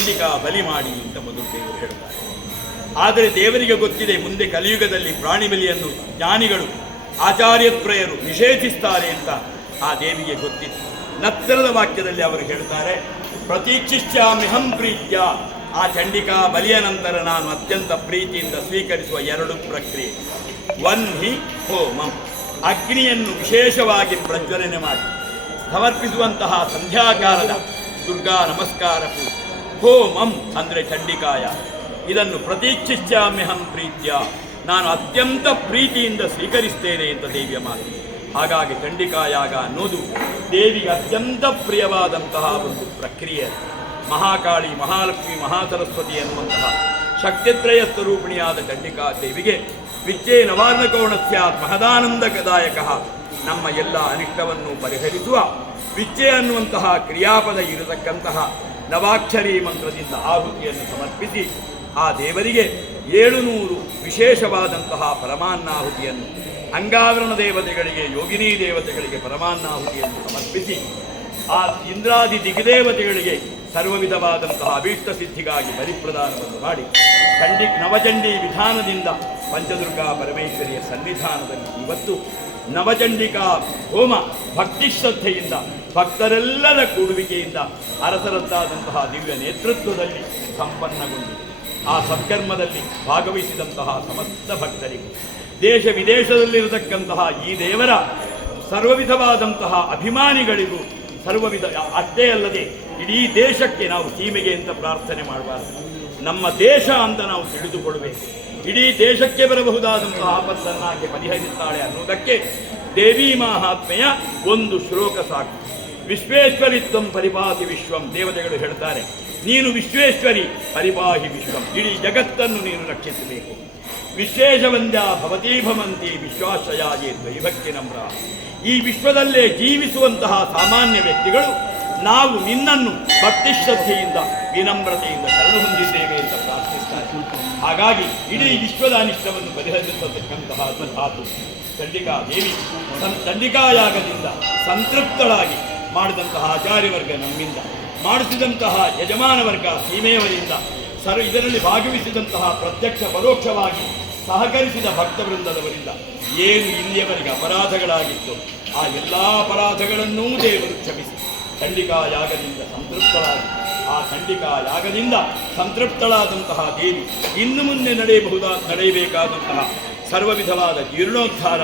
ಚಂಡಿಕಾ ಬಲಿ ಮಾಡಿ ಅಂತ ಮೊದಲು ದೇವರು ಹೇಳುತ್ತಾರೆ ಆದರೆ ದೇವರಿಗೆ ಗೊತ್ತಿದೆ, ಮುಂದೆ ಕಲಿಯುಗದಲ್ಲಿ ಪ್ರಾಣಿ ಬಲಿಯನ್ನು ಜ್ಞಾನಿಗಳು ಆಚಾರ್ಯತ್ರಯರು ನಿಷೇಧಿಸ್ತಾರೆ ಅಂತ ಆ ದೇವಿಗೆ ಗೊತ್ತಿತ್ತು. ನತ್ತರದ ವಾಕ್ಯದಲ್ಲಿ ಅವರು ಹೇಳ್ತಾರೆ ಪ್ರತೀಕ್ಷಿಷ್ಯಾಮಿಹಂ ಪ್ರೀತ್ಯ. ಆ ಚಂಡಿಕಾ ಬಲಿಯ ನಂತರ ನಾನು ಅತ್ಯಂತ ಪ್ರೀತಿಯಿಂದ ಸ್ವೀಕರಿಸುವ ಎರಡು ಪ್ರಕ್ರಿಯೆ. ಒನ್ ಹಿ ಹೋಮಂ. ಅಗ್ನಿಯನ್ನು ವಿಶೇಷವಾಗಿ ಪ್ರಜ್ವಲನೆ ಮಾಡಿ. ಸಮರ್ಪಿಸುವಂತಹ ಸಂಧ್ಯಾಕಾಲದ ದುರ್ಗಾ ನಮಸ್ಕಾರ ಪೂಜೆ. ಹೋಮಂ ಅಂದರೆ ಚಂಡಿಕಾಯ. ಇದನ್ನು ಪ್ರತೀಕ್ಷಿಸ್ಯಾಮ್ಯಹಂ ಪ್ರೀತ್ಯ. ನಾನು ಅತ್ಯಂತ ಪ್ರೀತಿಯಿಂದ ಸ್ವೀಕರಿಸ್ತೇನೆ ಅಂತ ದೇವಿಯ ಮಾತು. ಹಾಗಾಗಿ ಚಂಡಿಕಾಯಾಗ ಅನ್ನೋದು ದೇವಿಗೆ ಅತ್ಯಂತ ಪ್ರಿಯವಾದಂತಹ ಒಂದು ಪ್ರಕ್ರಿಯೆ. ಮಹಾಕಾಳಿ, ಮಹಾಲಕ್ಷ್ಮಿ, ಮಹಾಸರಸ್ವತಿ ಎನ್ನುವಂತಹ ಶಕ್ತಿತ್ರಯ ಸ್ವರೂಪಿಣಿಯಾದ ಚಂಡಿಕಾ ದೇವಿಗೆ ವಿದ್ಯೆ ಸ್ಯಾತ್ ಮಹದಾನಂದದಾಯಕ ನಮ್ಮ ಎಲ್ಲ ಅನಿಷ್ಟವನ್ನು ಪರಿಹರಿಸುವ ವಿದ್ಯೆ ಅನ್ನುವಂತಹ ಕ್ರಿಯಾಪದ ಇರತಕ್ಕಂತಹ ನವಾಕ್ಷರಿ ಮಂತ್ರದಿಂದ ಆಹುತಿಯನ್ನು ಸಮರ್ಪಿಸಿ ಆ ದೇವರಿಗೆ ಏಳುನೂರು ವಿಶೇಷವಾದಂತಹ ಪರಮಾನ್ನಾಹುತಿಯನ್ನು, ಅಂಗಾವರಣ ದೇವತೆಗಳಿಗೆ, ಯೋಗಿನಿ ದೇವತೆಗಳಿಗೆ ಪರಮಾನ್ನಾಹುತಿಯನ್ನು ಸಮರ್ಪಿಸಿ ಆ ಇಂದ್ರಾದಿ ದಿಗ್ದೇವತೆಗಳಿಗೆ ಸರ್ವ ವಿಧವಾದಂತಹ ಅಭೀಷ್ಟ ಸಿದ್ಧಿಗಾಗಿ ಪರಿಪ್ರದಾನವನ್ನು ಮಾಡಿ ಚಂಡಿ ನವಚಂಡಿ ವಿಧಾನದಿಂದ ಪಂಚದುರ್ಗಾ ಪರಮೇಶ್ವರಿಯ ಸನ್ನಿಧಾನದಲ್ಲಿ ಇವತ್ತು ನವಚಂಡಿಕಾ ಹೋಮ ಭಕ್ತಿ ಶ್ರದ್ಧೆಯಿಂದ ಭಕ್ತರೆಲ್ಲರ ಕೂಡುವಿಕೆಯಿಂದ ಅರಸರದ್ದಾದಂತಹ ದಿವ್ಯ ನೇತೃತ್ವದಲ್ಲಿ ಸಂಪನ್ನಗೊಂಡಿದೆ. ಆ ಸತ್ಕರ್ಮದಲ್ಲಿ ಭಾಗವಹಿಸಿದಂತಹ ಸಮಸ್ತ ಭಕ್ತರಿಗೂ, ದೇಶ ವಿದೇಶದಲ್ಲಿರತಕ್ಕಂತಹ ಈ ದೇವರ ಸರ್ವವಿಧವಾದಂತಹ ಅಭಿಮಾನಿಗಳಿಗೂ ಸರ್ವವಿಧ ಅಷ್ಟೇ ಅಲ್ಲದೆ ಇಡೀ ದೇಶಕ್ಕೆ ನಾವು ಸೀಮೆಗೆ ಅಂತ ಪ್ರಾರ್ಥನೆ ಮಾಡಬಾರದು. ನಮ್ಮ ದೇಶ ಅಂತ ನಾವು ತಿಳಿದುಕೊಳ್ಬೇಕು ಇಡೀ ದೇಶಕ್ಕೆ ಬರಬಹುದಾದಂತಹ ಆಪತ್ತನ್ನಾಗಿ ಪರಿಹರಿಸುತ್ತಾಳೆ ಅನ್ನುವುದಕ್ಕೆ ದೇವಿ ಮಹಾತ್ಮೆಯ ಒಂದು ಶ್ಲೋಕ ಸಾಕು. ವಿಶ್ವೇಶ್ವರಿತ್ವಂ ಪರಿಪಾತಿ ವಿಶ್ವಂ ದೇವತೆಗಳು ಹೇಳ್ತಾರೆ, ನೀನು ವಿಶ್ವೇಶ್ವರಿ, ಪರಿಪಾಹಿ ವಿಶ್ವಂ, ಇಡೀ ಜಗತ್ತನ್ನು ನೀನು ರಕ್ಷಿಸಬೇಕು. ವಿಶೇಷವಂದ್ಯ ಭವತೀ ಭವಂತಿ ವಿಶ್ವಾಶ್ರಯಾಜೆ ದ್ವೈಭಕ್ತಿ ನಮ್ರ. ಈ ವಿಶ್ವದಲ್ಲೇ ಜೀವಿಸುವಂತಹ ಸಾಮಾನ್ಯ ವ್ಯಕ್ತಿಗಳು, ನಾವು ನಿನ್ನನ್ನು ಭಕ್ತಿ ಶ್ರದ್ಧೆಯಿಂದ, ವಿನಮ್ರತೆಯಿಂದ ಶರಣು ಹೊಂದಿದ್ದೇವೆ ಅಂತ ಪ್ರಾರ್ಥಿಸ್ತಾರೆ. ಹಾಗಾಗಿ ಇಡೀ ವಿಶ್ವದ ಅನಿಷ್ಟವನ್ನು ಪರಿಹರಿಸತಕ್ಕಂತಹ ಧಾತು ಚಂಡಿಕಾ ದೇವಿ ಚಂಡಿಕಾಯಾಗದಿಂದ ಸಂತೃಪ್ತಳಾಗಿ ಮಾಡಿದಂತಹ ಆಚಾರ್ಯವರ್ಗ ನಮ್ಮಿಂದ, ಮಾಡಿಸಿದಂತಹ ಯಜಮಾನ ವರ್ಗ ಸೀಮೆಯವರಿಂದ, ಸರ್ ಇದರಲ್ಲಿ ಭಾಗವಹಿಸಿದಂತಹ ಪ್ರತ್ಯಕ್ಷ ಪರೋಕ್ಷವಾಗಿ ಸಹಕರಿಸಿದ ಭಕ್ತವೃಂದದವರಿಂದ ಏನು ಇಲ್ಲಿಯವರೆಗೆ ಅಪರಾಧಗಳಾಗಿತ್ತು, ಆ ಎಲ್ಲ ಅಪರಾಧಗಳನ್ನೂ ದೇವರು ಕ್ಷಮಿಸಿ. ಚಂಡಿಕಾ ಯಾಗದಿಂದ ಸಂತೃಪ್ತರಾಗಿ ಆ ಚಂಡಿಕಾ ಯಾಗದಿಂದ ಸಂತೃಪ್ತಳಾದಂತಹ ದೇವಿ ಇನ್ನು ಮುಂದೆ ನಡೆಯಬಹುದಾದ ನಡೆಯಬೇಕಾದಂತಹ ಸರ್ವವಿಧವಾದ ಜೀರ್ಣೋದ್ಧಾರ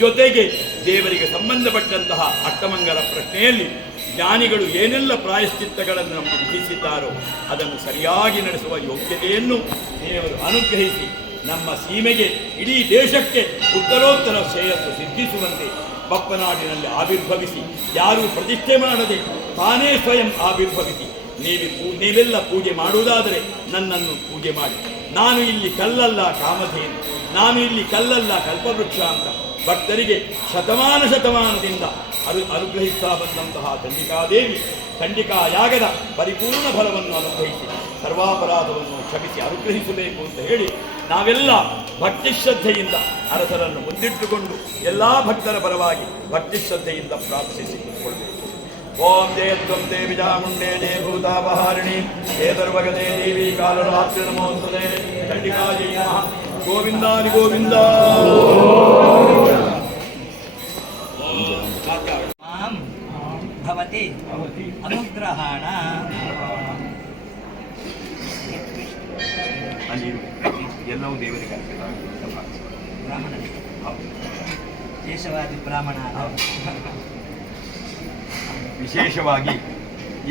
ಜೊತೆಗೆ ದೇವರಿಗೆ ಸಂಬಂಧಪಟ್ಟಂತಹ ಅಟ್ಟಮಂಗಲ ಪ್ರಶ್ನೆಯಲ್ಲಿ ಜ್ಞಾನಿಗಳು ಏನೆಲ್ಲ ಪ್ರಾಯಶ್ಚಿತ್ತಗಳನ್ನು ನಮಗೆ ವಿಧಿಸಿದ್ದಾರೋ ಅದನ್ನು ಸರಿಯಾಗಿ ನಡೆಸುವ ಯೋಗ್ಯತೆಯನ್ನು ದೇವರು ಅನುಗ್ರಹಿಸಿ ನಮ್ಮ ಸೀಮೆಗೆ, ಇಡೀ ದೇಶಕ್ಕೆ ಉತ್ತರೋತ್ತರ ಶ್ರೇಯಸ್ಸು ಸಿದ್ಧಿಸುವಂತೆ ಬಪ್ಪನಾಡಿನಲ್ಲಿ ಆವಿರ್ಭವಿಸಿ, ಯಾರೂ ಪ್ರತಿಷ್ಠೆ ಮಾಡದೆ ತಾನೇ ಸ್ವಯಂ ಆವಿರ್ಭವಿಸಿ, ನೀವಿ ನೀವೆಲ್ಲ ಪೂಜೆ ಮಾಡುವುದಾದರೆ ನನ್ನನ್ನು ಪೂಜೆ ಮಾಡಿ. ನಾನು ಇಲ್ಲಿ ಕಲ್ಲಲ್ಲ ಕಾಮಧೇನು, ನಾನು ಇಲ್ಲಿ ಕಲ್ಲಲ್ಲ ಕಲ್ಪವೃಕ್ಷ ಅಂತ ಭಕ್ತರಿಗೆ ಶತಮಾನ ಶತಮಾನದಿಂದ ಅನು ಅನುಗ್ರಹಿಸ್ತಾ ಬಂದಂತಹ ಚಂಡಿಕಾದೇವಿ ಚಂಡಿಕಾ ಯಾಗದ ಪರಿಪೂರ್ಣ ಫಲವನ್ನು ಅನುಗ್ರಹಿಸಿ, ಸರ್ವಾಪರಾಧವನ್ನು ಕ್ಷಮಿಸಿ ಅನುಗ್ರಹಿಸಬೇಕು ಅಂತ ಹೇಳಿ ನಾವೆಲ್ಲ ಭಕ್ತಿ ಶ್ರದ್ಧೆಯಿಂದ ಅರಸರನ್ನು ಮುಂದಿಟ್ಟುಕೊಂಡು ಎಲ್ಲ ಭಕ್ತರ ಪರವಾಗಿ ಭಕ್ತಿ ಶ್ರದ್ಧೆಯಿಂದ ಪ್ರಾರ್ಥಿಸಿಕೊಳ್ಳಬೇಕು. ಓಂ ಜಯ ತ್ವಂ ದೇವಿ ಚಾಮುಂಡೇ ಜಯ ಭೂತಾಪಹಾರಿಣಿ ಹೇ ದರ್ವಗದೇ ದೇವಿ ಕಾಲರಾತ್ರಿ ನಮೋಸ್ತದೆ ಚಂಡಿಕಾ ಜಯ ಗೋವಿಂದಾನಿ ಗೋವಿಂದ. ಭವತಿ. ಅನುಗ್ರಹಣ. ಅಲ್ಲಿ ಎಲ್ಲವೂ ದೇವರಿಗೆ. ಬ್ರಾಹ್ಮಣ. ದೇಶವಾದಿ ಬ್ರಾಹ್ಮಣ. ವಿಶೇಷವಾಗಿ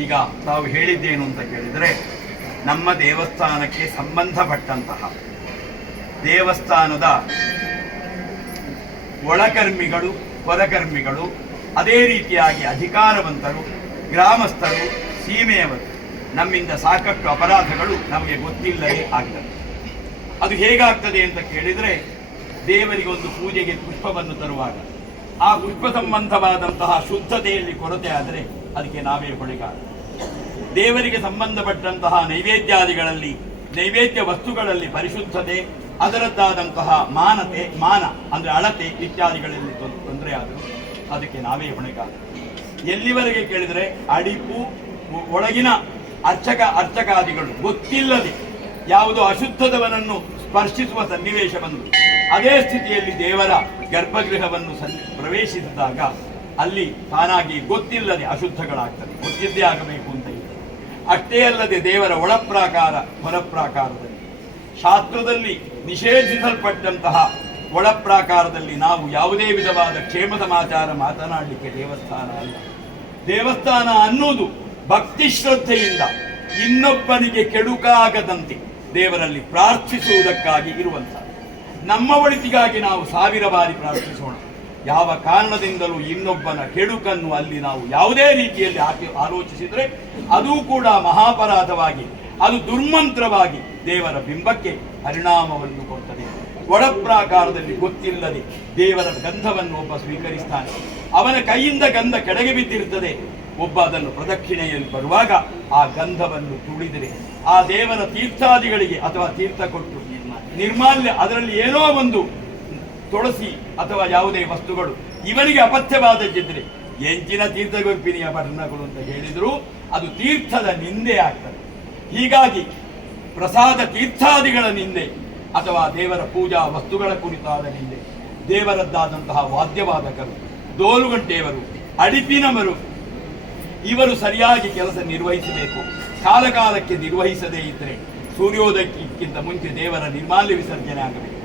ಈಗ ತಾವು ಹೇಳಿದ್ದೇನು ಅಂತ ಕೇಳಿದರೆ ನಮ್ಮ ದೇವಸ್ಥಾನಕ್ಕೆ ಸಂಬಂಧಪಟ್ಟಂತಹ ದೇವಸ್ಥಾನದ ಒಳಕರ್ಮಿಗಳು ಹೊರಕರ್ಮಿಗಳು ಅದೇ ರೀತಿಯಾಗಿ ಅಧಿಕಾರವಂತರು, ಗ್ರಾಮಸ್ಥರು, ಸೀಮೆಯವರು, ನಮ್ಮಿಂದ ಸಾಕಷ್ಟು ಅಪರಾಧಗಳು ನಮಗೆ ಗೊತ್ತಿಲ್ಲದೆ ಆಗ್ತದೆ ಅದು ಹೇಗಾಗ್ತದೆ ಅಂತ ಕೇಳಿದರೆ, ದೇವರಿಗೆ ಒಂದು ಪೂಜೆಗೆ ಪುಷ್ಪವನ್ನು ತರುವಾಗ, ಆ ಪುಷ್ಪ ಸಂಬಂಧವಾದಂತಹ ಶುದ್ಧತೆಯಲ್ಲಿ ಕೊರತೆ ಆದರೆ ಅದಕ್ಕೆ ನಾವೇ ಹೊಣೆಗಾರ. ದೇವರಿಗೆ ಸಂಬಂಧಪಟ್ಟಂತಹ ನೈವೇದ್ಯಾದಿಗಳಲ್ಲಿ, ನೈವೇದ್ಯ ವಸ್ತುಗಳಲ್ಲಿ ಪರಿಶುದ್ಧತೆ, ಅದರದ್ದಾದಂತಹ ಮಾನತೆ, ಮಾನ, ಅಂದರೆ ಅಳತೆ ಇತ್ಯಾದಿಗಳಲ್ಲಿ ತೊಂದರೆ ಆದರೂ ಅದಕ್ಕೆ ನಾವೇ ಹೊಣೆಗಾರ. ಎಲ್ಲಿವರೆಗೆ ಕೇಳಿದರೆ ಅಡಿಪು ಒಳಗಿನ ಅರ್ಚಕ ಅರ್ಚಕಾದಿಗಳು ಗೊತ್ತಿಲ್ಲದೆ ಯಾವುದೋ ಅಶುದ್ಧದವನನ್ನು ಸ್ಪರ್ಶಿಸುವ ಸನ್ನಿವೇಶ ಬಂದು ಅದೇ ಸ್ಥಿತಿಯಲ್ಲಿ ದೇವರ ಗರ್ಭಗೃಹವನ್ನು ಪ್ರವೇಶಿಸಿದಾಗ ಅಲ್ಲಿ ತಾನಾಗಿ ಗೊತ್ತಿಲ್ಲದೆ ಅಶುದ್ಧಗಳಾಗ್ತದೆ. ಗೊತ್ತಿದ್ದೇ ಆಗಬೇಕು ಅಂತ ಇದೆ ಅಷ್ಟೇ ಅಲ್ಲದೆ ದೇವರ ಒಳಪ್ರಾಕಾರ ಹೊರಪ್ರಾಕಾರದಲ್ಲಿ ಶಾಸ್ತ್ರದಲ್ಲಿ ನಿಷೇಧಿಸಲ್ಪಟ್ಟಂತಹ ಒಳಪ್ರಾಕಾರದಲ್ಲಿ ನಾವು ಯಾವುದೇ ವಿಧವಾದ ಕ್ಷೇಮದ ಮಾಚಾರ ಮಾತನಾಡಲಿಕ್ಕೆ ದೇವಸ್ಥಾನ ಅಲ್ಲ. ದೇವಸ್ಥಾನ ಅನ್ನುವುದು ಭಕ್ತಿ ಶ್ರದ್ಧೆಯಿಂದ ಇನ್ನೊಬ್ಬನಿಗೆ ಕೆಡುಕಾಗದಂತೆ ದೇವರಲ್ಲಿ ಪ್ರಾರ್ಥಿಸುವುದಕ್ಕಾಗಿ ಇರುವಂತಹ ನಮ್ಮ ಒಳಿತಿಗಾಗಿ ನಾವು ಸಾವಿರ ಬಾರಿ ಪ್ರಾರ್ಥಿಸೋಣ. ಯಾವ ಕಾರಣದಿಂದಲೂ ಇನ್ನೊಬ್ಬನ ಕೆಡುಕನ್ನು ಅಲ್ಲಿ ನಾವು ಯಾವುದೇ ರೀತಿಯಲ್ಲಿ ಆಲೋಚಿಸಿದರೆ ಅದು ಕೂಡ ಮಹಾಪರಾಧವಾಗಿ, ಅದು ದುರ್ಮಂತ್ರವಾಗಿ ದೇವರ ಬಿಂಬಕ್ಕೆ ಪರಿಣಾಮವನ್ನು ಕೊಡ್ತದೆ. ಒಳಪ್ರಾಕಾರದಲ್ಲಿ ಗೊತ್ತಿಲ್ಲದೆ ದೇವರ ಗಂಧವನ್ನು ಒಬ್ಬ ಸ್ವೀಕರಿಸ್ತಾನೆ. ಅವನ ಕೈಯಿಂದ ಗಂಧ ಕೆಳಗೆ ಬಿದ್ದಿರುತ್ತದೆ. ಒಬ್ಬ ಅದನ್ನು ಪ್ರದಕ್ಷಿಣೆಯಲ್ಲಿ ಬರುವಾಗ ಆ ಗಂಧವನ್ನು ತುಳಿದರೆ ಆ ದೇವರ ತೀರ್ಥಾದಿಗಳಿಗೆ ಅಥವಾ ತೀರ್ಥ ಕೊಟ್ಟು ನಿರ್ಮಾಲ್ಯ ಅದರಲ್ಲಿ ಏನೋ ಒಂದು ತುಳಸಿ ಅಥವಾ ಯಾವುದೇ ವಸ್ತುಗಳು ಇವನಿಗೆ ಅಪಥ್ಯವಾದದ್ದಿದ್ರೆ ಎಂಚಿನ ತೀರ್ಥಗೊಪ್ಪಿನಿಯ ಪಠಣಗಳು ಅಂತ ಹೇಳಿದ್ರು ಅದು ತೀರ್ಥದ ನಿಂದೆ ಆಗ್ತದೆ. ಹೀಗಾಗಿ ಪ್ರಸಾದ ತೀರ್ಥಾದಿಗಳ ನಿಂದೆ ಅಥವಾ ದೇವರ ಪೂಜಾ ವಸ್ತುಗಳ ಕುರಿತಾದ ನಿಂದೆ. ದೇವರದ್ದಾದಂತಹ ವಾದ್ಯವಾದಕರು, ದೋಲುಗಂಟೆಯವರು ಅಡಿಪಿನವರು ಇವರು ಸರಿಯಾಗಿ ಕೆಲಸ ನಿರ್ವಹಿಸಬೇಕು. ಕಾಲಕಾಲಕ್ಕೆ ನಿರ್ವಹಿಸದೇ ಇದ್ದರೆ ಸೂರ್ಯೋದಯಕ್ಕಿಂತ ಮುಂಚೆ ದೇವರ ನಿರ್ಮಾಲ್ಯ ವಿಸರ್ಜನೆ ಆಗಬೇಕು.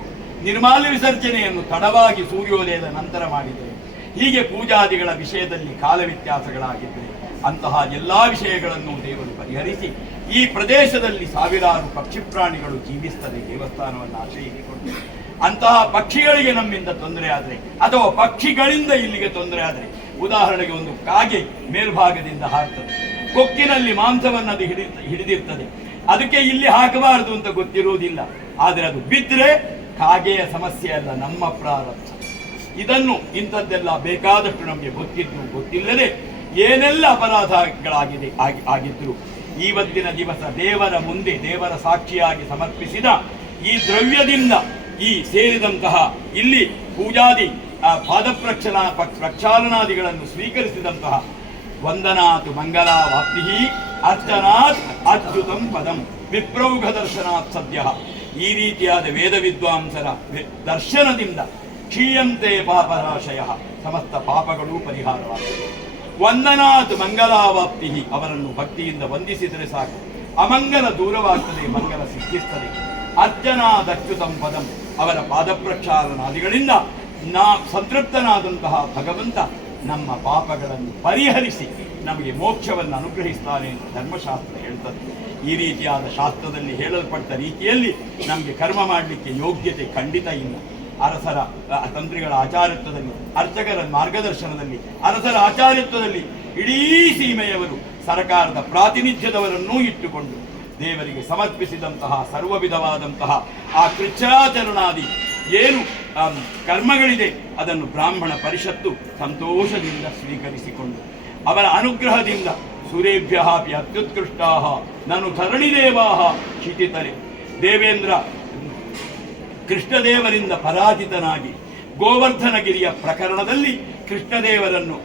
ನಿರ್ಮಾಲ್ಯ ವಿಸರ್ಜನೆಯನ್ನು ತಡವಾಗಿ ಸೂರ್ಯೋದಯದ ನಂತರ ಮಾಡಿದರೆ ಹೀಗೆ ಪೂಜಾದಿಗಳ ವಿಷಯದಲ್ಲಿ ಕಾಲ ವ್ಯತ್ಯಾಸಗಳಾಗಿದ್ದರೆ ಅಂತಹ ಎಲ್ಲಾ ವಿಷಯಗಳನ್ನು ದೇವರು ಪರಿಹರಿಸಿ ಈ ಪ್ರದೇಶದಲ್ಲಿ ಸಾವಿರಾರು ಪಕ್ಷಿ ಪ್ರಾಣಿಗಳು ಜೀವಿಸ್ತದೆ, ದೇವಸ್ಥಾನವನ್ನು ಆಶ್ರಯಿಸಿಕೊಂಡು. ಅಂತಹ ಪಕ್ಷಿಗಳಿಗೆ ನಮ್ಮಿಂದ ತೊಂದರೆ ಆದರೆ, ಅಥವಾ ಪಕ್ಷಿಗಳಿಂದ ಇಲ್ಲಿಗೆ ತೊಂದರೆ ಆದರೆ, ಉದಾಹರಣೆಗೆ ಒಂದು ಕಾಗೆ ಮೇಲ್ಭಾಗದಿಂದ ಹಾಕ್ತದೆ ಕೊಕ್ಕಿನಲ್ಲಿ ಮಾಂಸವನ್ನು ಅದು ಹಿಡಿ, ಹಿಡಿದಿರ್ತದೆ. ಅದಕ್ಕೆ ಇಲ್ಲಿ ಹಾಕಬಾರದು ಅಂತ ಗೊತ್ತಿರುವುದಿಲ್ಲ. ಆದರೆ ಅದು ಬಿದ್ದರೆ ಕಾಗೆಯ ಸಮಸ್ಯೆ ಅಲ್ಲ, ನಮ್ಮ ಪ್ರಾರಬ್ಧ. ಇದನ್ನು ಇಂಥದ್ದೆಲ್ಲ ಬೇಕಾದಷ್ಟು ನಮಗೆ ಗೊತ್ತಿದ್ದು ಗೊತ್ತಿಲ್ಲದೆ ಏನೆಲ್ಲ ಅಪರಾಧಗಳಾಗಿದೆ, ಆಗಿ- ಆಗಿದ್ರು ಇವತ್ತಿನ ದಿವಸ ದೇವರ ಮುಂದೆ, ದೇವರ ಸಾಕ್ಷಿಯಾಗಿ ಸಮರ್ಪಿಸಿದ ಈ ದ್ರವ್ಯದಿಂದ ಈ ಸೇರಿದಂತಹ ಇಲ್ಲಿ ಪೂಜಾದಿ ಪಾದ ಪ್ರಕ್ಷಣಾ ಪ್ರಕ್ಷಾಲನಾದಿಗಳನ್ನು ಸ್ವೀಕರಿಸಿದಂತಹ ವಂದನಾತ್, ಮಂಗಲಾವಾಪ್ತಿ, ಅರ್ಚನಾತ್ ಅಚ್ಯುತಂ ಪದಂ, ವಿಪ್ರೌಘ ದರ್ಶನಾತ್ ಸದ್ಯ. ಈ ರೀತಿಯಾದ ವೇದ ವಿದ್ವಾಂಸರ ದರ್ಶನದಿಂದ ಕ್ಷೀಯಂತೆ ಪಾಪರಾಶಯ, ಸಮಸ್ತ ಪಾಪಗಳು ಪರಿಹಾರವಾಗುತ್ತದೆ ವಂದನಾತ್ ಮಂಗಲಾವಾಪ್ತಿ ಅವರನ್ನು ಭಕ್ತಿಯಿಂದ ವಂದಿಸಿದರೆ ಸಾಕು. ಅಮಂಗಲ ದೂರವಾಗ್ತದೆ, ಮಂಗಲ ಸಿದ್ಧಿಸ್ತದೆ ಅರ್ಚನಾದಚ್ಯುತಂ ಪದಂ. ಅವರ ಪಾದಪ್ರಕ್ಷಾಲನಾದಿಗಳಿಂದ ನಾ ಸಂತೃಪ್ತನಾದಂತಹ ಭಗವಂತ ನಮ್ಮ ಪಾಪಗಳನ್ನು ಪರಿಹರಿಸಿ ನಮಗೆ ಮೋಕ್ಷವನ್ನು ಅನುಗ್ರಹಿಸ್ತಾನೆ ಎಂದು ಧರ್ಮಶಾಸ್ತ್ರ ಹೇಳ್ತದೆ. ಈ ರೀತಿಯಾದ ಶಾಸ್ತ್ರದಲ್ಲಿ ಹೇಳಲ್ಪಟ್ಟ ರೀತಿಯಲ್ಲಿ ನಮಗೆ ಕರ್ಮ ಮಾಡಲಿಕ್ಕೆ ಯೋಗ್ಯತೆ ಖಂಡಿತ ಇಲ್ಲ. ಅರಸರ ತಂತ್ರಿಗಳ ಆಚಾರ್ಯತ್ವದಲ್ಲಿ, ಅರ್ಚಕರ ಮಾರ್ಗದರ್ಶನದಲ್ಲಿ, ಅರಸರ ಆಚಾರ್ಯತ್ವದಲ್ಲಿ ಇಡೀ ಸೀಮೆಯವರು ಸರ್ಕಾರದ ಪ್ರಾತಿನಿಧ್ಯದವರನ್ನೂ ಇಟ್ಟುಕೊಂಡು ದೇವರಿಗೆ ಸಮರ್ಪಿಸಿದಂತಹ ಸರ್ವ ವಿಧವಾದಂತಹ ಆ ಕೃಚ್ಛಾಚರಣಾದಿ ಏನು ಕರ್ಮಗಳಿದೆ, ಅದನ್ನು ಬ್ರಾಹ್ಮಣ ಪರಿಷತ್ತು ಸಂತೋಷದಿಂದ ಸ್ವೀಕರಿಸಿಕೊಂಡು ಅವರ ಅನುಗ್ರಹದಿಂದ ಸುರೇಭ್ಯ ಅತ್ಯುತ್ಕೃಷ್ಟಾ ನಾನು ಧರಣಿದೇವಾ ಶಿತಿತರೆ ದೇವೇಂದ್ರ ಕೃಷ್ಣದೇವರಿಂದ ಪರಾಜಿತನಾಗಿ ಗೋವರ್ಧನಗಿರಿಯ ಪ್ರಕರಣದಲ್ಲಿ ಕೃಷ್ಣದೇವರನ್ನು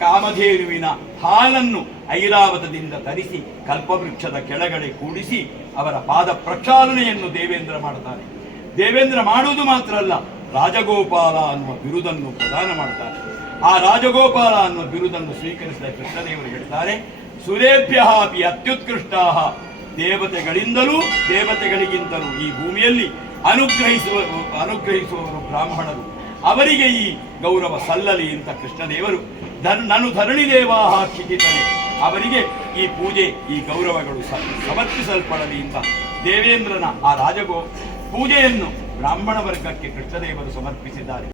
ಕಾಮಧೇನುವಿನ ಹಾಲನ್ನು ಐರಾವತದಿಂದ ತರಿಸಿ ಕಲ್ಪವೃಕ್ಷದ ಕೆಳಗಡೆ ಕೂಡಿಸಿ ಅವರ ಪಾದ ಪ್ರಕ್ಷಾಲನೆಯನ್ನು ದೇವೇಂದ್ರ ಮಾಡುತ್ತಾನೆ ದೇವೇಂದ್ರ ಮಾಡುವುದು ಮಾತ್ರ ಅಲ್ಲ, ರಾಜಗೋಪಾಲ ಅನ್ನುವ ಬಿರುದನ್ನು ಪ್ರದಾನ ಮಾಡ್ತಾರೆ ಆ ರಾಜಗೋಪಾಲ ಅನ್ನುವ ಬಿರುದನ್ನು ಸ್ವೀಕರಿಸಿದ ಕೃಷ್ಣದೇವರು ಹೇಳ್ತಾರೆ, ಸುರೇಭ್ಯ ಅತ್ಯುತ್ಕೃಷ್ಟಾ ದೇವತೆಗಳಿಂದಲೂ ದೇವತೆಗಳಿಗಿಂತಲೂ ಈ ಭೂಮಿಯಲ್ಲಿ ಅನುಗ್ರಹಿಸುವ, ಅನುಗ್ರಹಿಸುವವರು ಬ್ರಾಹ್ಮಣರು. ಅವರಿಗೆ ಈ ಗೌರವ ಸಲ್ಲಲಿ ಅಂತ ಕೃಷ್ಣದೇವರು ಧರ್, ನಾನು ಧರಣಿ ದೇವಾ ಕ್ಷಿತಿತನೆ ಅವರಿಗೆ ಈ ಪೂಜೆ, ಈ ಗೌರವಗಳು ಸಮರ್ಪಿಸಲ್ಪಡಲಿ ಅಂತ ದೇವೇಂದ್ರನ ಆ ರಾಜಗೋ, ಪೂಜೆಯನ್ನು ಬ್ರಾಹ್ಮಣ ವರ್ಗಕ್ಕೆ ಕೃಷ್ಣದೇವರು ಸಮರ್ಪಿಸಿದ್ದಾರೆ.